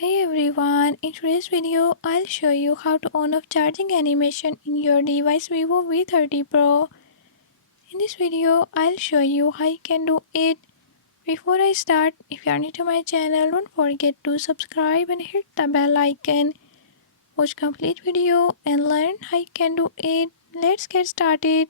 Hey everyone, in today's video I'll show you how to on off charging animation in your device Vivo V30 Pro. In this video I'll show you how you can do it. Before I start, if you are new to my channel, don't forget to subscribe and hit the bell icon. Watch complete video and learn how you can do it. Let's get started.